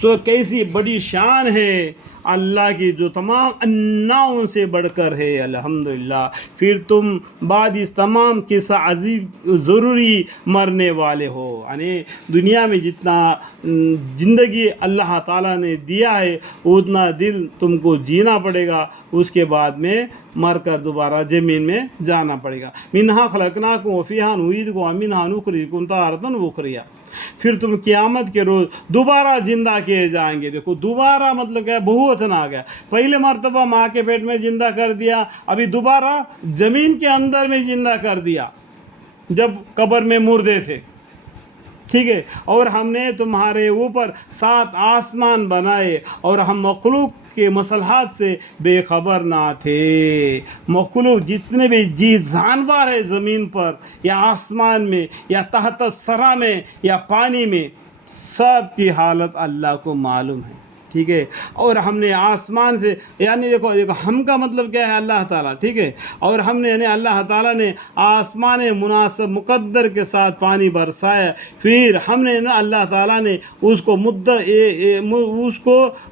سو کیسی بڑی شان ہے اللہ کی جو تمام اناؤں سے بڑھ کر ہے الحمدللہ. پھر تم بعد اس تمام کے عظیم ضروری مرنے والے ہو. یعنی دنیا میں جتنا زندگی اللہ تعالیٰ نے دیا ہے اتنا دل تم کو جینا پڑے گا، اس کے بعد میں مر کر دوبارہ زمین میں جانا پڑے گا. منہا خلقناکم وفیہا نعیدکم ومنہا نخرجکم تارۃ اخری. پھر تم قیامت کے روز دوبارہ زندہ کیے جائیں گے. دیکھو دوبارہ مطلب کیا ہے، بہووچن آ گیا. پہلے مرتبہ ماں کے پیٹ میں زندہ کر دیا، ابھی دوبارہ زمین کے اندر میں زندہ کر دیا جب قبر میں مردے تھے. ٹھیک ہے، اور ہم نے تمہارے اوپر 7 آسمان بنائے اور ہم مخلوق کے مصالحات سے بے خبر نہ تھے. مخلوق جتنے بھی جانور ہے زمین پر یا آسمان میں یا تحت الثری میں یا پانی میں، سب کی حالت اللہ کو معلوم ہے. ٹھیک ہے، اور ہم نے آسمان سے یعنی دیکھو ہم کا مطلب کیا ہے اللہ تعالیٰ. ٹھیک ہے، اور ہم نے یعنی اللہ تعالیٰ نے آسمان مناسب مقدر کے ساتھ پانی برسایا. پھر ہم نے نا اللہ تعالیٰ نے اس کو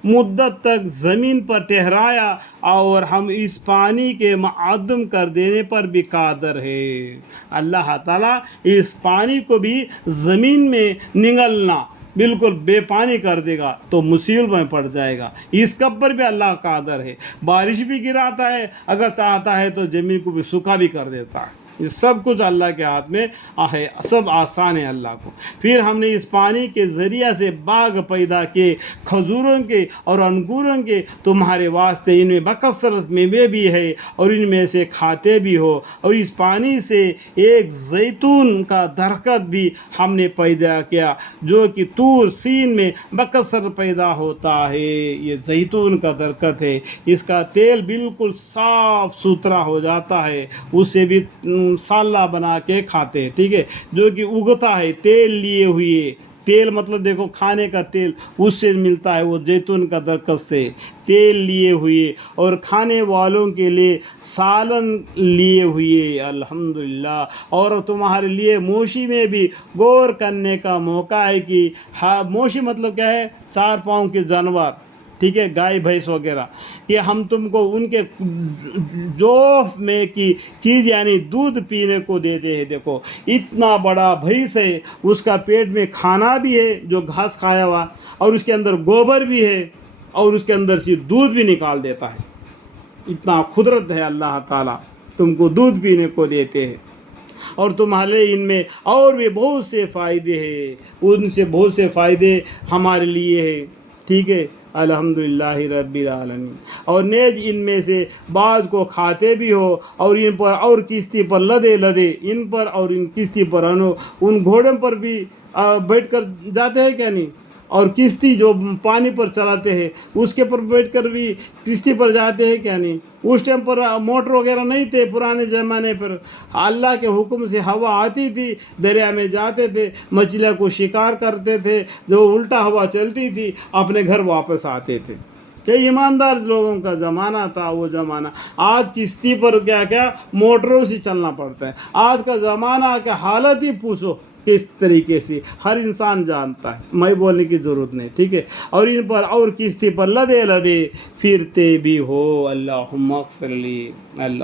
مدت تک زمین پر ٹھہرایا، اور ہم اس پانی کے معدم کر دینے پر بھی قادر ہے. اللہ تعالیٰ اس پانی کو بھی زمین میں نگلنا بالکل بے پانی کر دے گا تو مصیبت میں پڑ جائے گا. اس کب پر بھی اللہ قادر ہے. بارش بھی گراتا ہے، اگر چاہتا ہے تو زمین کو بھی سوکھا بھی کر دیتا ہے. یہ سب کچھ اللہ کے ہاتھ میں ہے، سب آسان ہے اللہ کو. پھر ہم نے اس پانی کے ذریعہ سے باغ پیدا کیے، کھجوروں کے اور انگوروں کے، تمہارے واسطے ان میں بکثرت میوے بھی ہے اور ان میں سے کھاتے بھی ہو. اور اس پانی سے ایک زیتون کا درخت بھی ہم نے پیدا کیا جو کہ طور سین میں بکثرت پیدا ہوتا ہے. یہ زیتون کا درخت ہے، اس کا تیل بالکل صاف ستھرا ہو جاتا ہے، اس سے بھی سالہ بنا کے کھاتے ہیں. ٹھیک ہے، جو کہ اگتا ہے تیل لیے ہوئے. تیل مطلب دیکھو کھانے کا تیل اس سے ملتا ہے، وہ زیتون کا درخت سے تیل لیے ہوئے، اور کھانے والوں کے لیے سالن لیے ہوئے. الحمدللہ. اور تمہارے لیے موشی میں بھی غور کرنے کا موقع ہے کہ موشی مطلب کیا ہے، 4 پاؤں کے جانور. ٹھیک ہے، گائے بھینس وغیرہ، کہ ہم تم کو ان کے جوف میں کی چیز یعنی دودھ پینے کو دیتے ہیں. دیکھو اتنا بڑا بھینس ہے، اس کا پیٹ میں کھانا بھی ہے جو گھاس کھایا ہوا، اور اس کے اندر گوبر بھی ہے، اور اس کے اندر سے دودھ بھی نکال دیتا ہے. اتنا قدرت ہے اللہ تعالیٰ، تم کو دودھ پینے کو دیتے ہیں. اور تمہارے ان میں اور بھی بہت سے فائدے ہیں، ان سے بہت سے فائدے ہمارے لیے ہیں. ٹھیک ہے، الحمدللہ رب العالمین. اور نیز ان میں سے بعض کو کھاتے بھی ہو، اور ان پر اور کشتی پر لدے ان پر اور ان کشتی پر ان گھوڑوں پر بھی بیٹھ کر جاتے ہیں کیا نہیں، اور کشتی جو پانی پر چلاتے ہیں اس کے پر بیٹھ کر بھی کشتی پر جاتے ہیں کیا نہیں. اس ٹائم پر موٹر وغیرہ نہیں تھے پرانے زمانے پر. اللہ کے حکم سے ہوا آتی تھی، دریا میں جاتے تھے، مچھلیاں کو شکار کرتے تھے، جو الٹا ہوا چلتی تھی اپنے گھر واپس آتے تھے. کہ ایماندار لوگوں کا زمانہ تھا وہ زمانہ. آج کشتی پر کیا موٹروں سے چلنا پڑتا ہے. آج کا زمانہ کا حالت ہی پوچھو کس طریقے سے ہر انسان جانتا ہے، میں بولنے کی ضرورت نہیں. ٹھیک ہے، اور ان پر اور کشتی پر لدے پھرتے بھی ہو. اللہم اغفر لی. اللہ